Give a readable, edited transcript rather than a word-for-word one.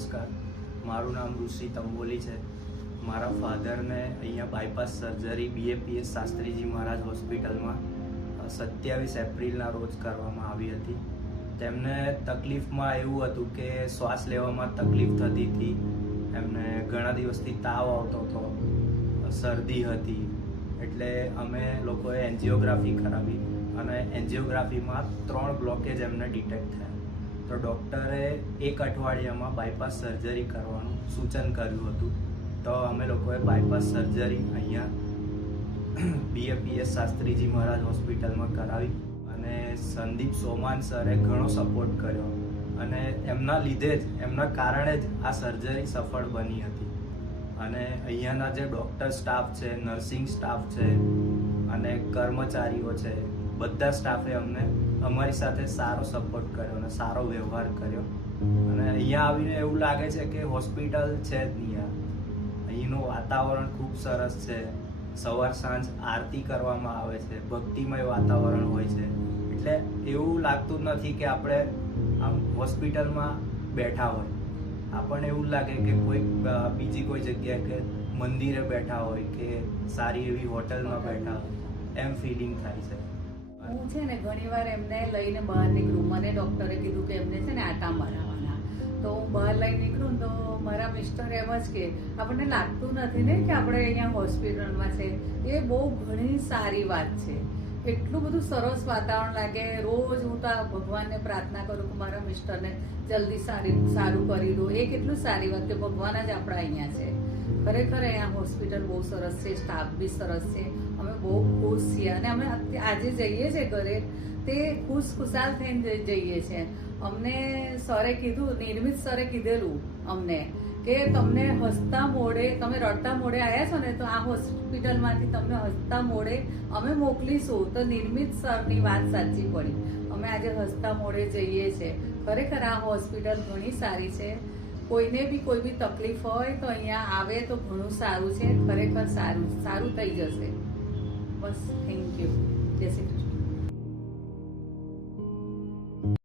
નમસ્કાર, મારું નામ ઋષિ તંબોલી છે. મારા ફાધરને અહીંયા બાયપાસ સર્જરી BAPS શાસ્ત્રીજી મહારાજ હોસ્પિટલમાં 27 એપ્રિલના રોજ કરવામાં આવી હતી. તેમને તકલીફમાં એવું હતું કે શ્વાસ લેવામાં તકલીફ થતી હતી. એમને ઘણા દિવસથી તાવ આવતો હતો, શરદી હતી. એટલે અમે લોકોએ એન્જિયોગ્રાફી કરાવી અને એન્જિયોગ્રાફીમાં 3 બ્લોકેજ એમને ડિટેક્ટ થયા. તો ડૉક્ટરે 1 અઠવાડિયામાં બાયપાસ સર્જરી કરવાનું સૂચન કર્યું હતું. તો અમે લોકોએ બાયપાસ સર્જરી અહીંયા BAPS શાસ્ત્રીજી મહારાજ હોસ્પિટલમાં કરાવી અને સંદીપ સોમાન સરે ઘણો સપોર્ટ કર્યો અને એમના લીધે જ, એમના કારણે જ આ સર્જરી સફળ બની હતી. અને અહીંયાના જે ડૉક્ટર સ્ટાફ છે, નર્સિંગ સ્ટાફ છે અને કર્મચારીઓ છે, બધા સ્ટાફે અમને અમારી સાથે સારો સપોર્ટ કર્યો અને સારો વ્યવહાર કર્યો. અને અહીંયા આવીને એવું લાગે છે કે હોસ્પિટલ છે જ નહીં. અહીંનું વાતાવરણ ખૂબ સરસ છે. સવાર સાંજ આરતી કરવામાં આવે છે, ભક્તિમય વાતાવરણ હોય છે. એટલે એવું લાગતું નથી કે આપણે આમ હોસ્પિટલમાં બેઠા હોય. આપણને એવું લાગે કે કોઈ બીજી કોઈ જગ્યાએ કે મંદિરે બેઠા હોય કે સારી એવી હોટલમાં બેઠા હોય એમ ફિલિંગ થાય છે. હું છે ને ઘણીવાર એમને લઈને બહાર નીકળું. મને ડૉક્ટરે કીધું કે એમને છે ને આટા મરાવવાના. તો હું બહાર લઈને નીકળું તો મારા મિસ્ટર એમ જ કે આપણને લાગતું નથી ને કે આપણે અહીંયા હોસ્પિટલમાં છે. એ બહુ ઘણી સારી વાત છે. એટલું બધું સરસ વાતાવરણ લાગે. રોજ હું તો ભગવાનને પ્રાર્થના કરું કે મારા મિસ્ટરને જલ્દી સારું કરી દો. એ કેટલું સારી વાત કે ભગવાન જ આપણા અહીંયા છે. ખરેખર અહીંયા હોસ્પિટલ બહુ સરસ છે, સ્ટાફ બી સરસ છે. અમે બહુ ખુશ છીએ અને અમે આજે જઈએ છીએ ઘરે તે ખુશાલ થઈને જઈએ છીએ. અમને સરે કીધું, નિર્મિત સરે કીધેલું અમને કે તમને હસતા મોઢે, તમે રડતા મોઢે આવ્યા છો ને તો આ હોસ્પિટલમાંથી તમને હસતા મોઢે અમે મોકલીશું. તો નિર્મિત સરની વાત સાચી પડી. અમે આજે હસતા મોઢે જઈએ છીએ. ખરેખર આ હોસ્પિટલ ઘણી સારી છે. કોઈને બી કોઈ બી તકલીફ હોય તો અહીંયા આવે તો ઘણું સારું છે. ખરેખર સારું થઈ જશે. બસ, થેન્ક યુ. જય શ્રી કૃષ્ણ.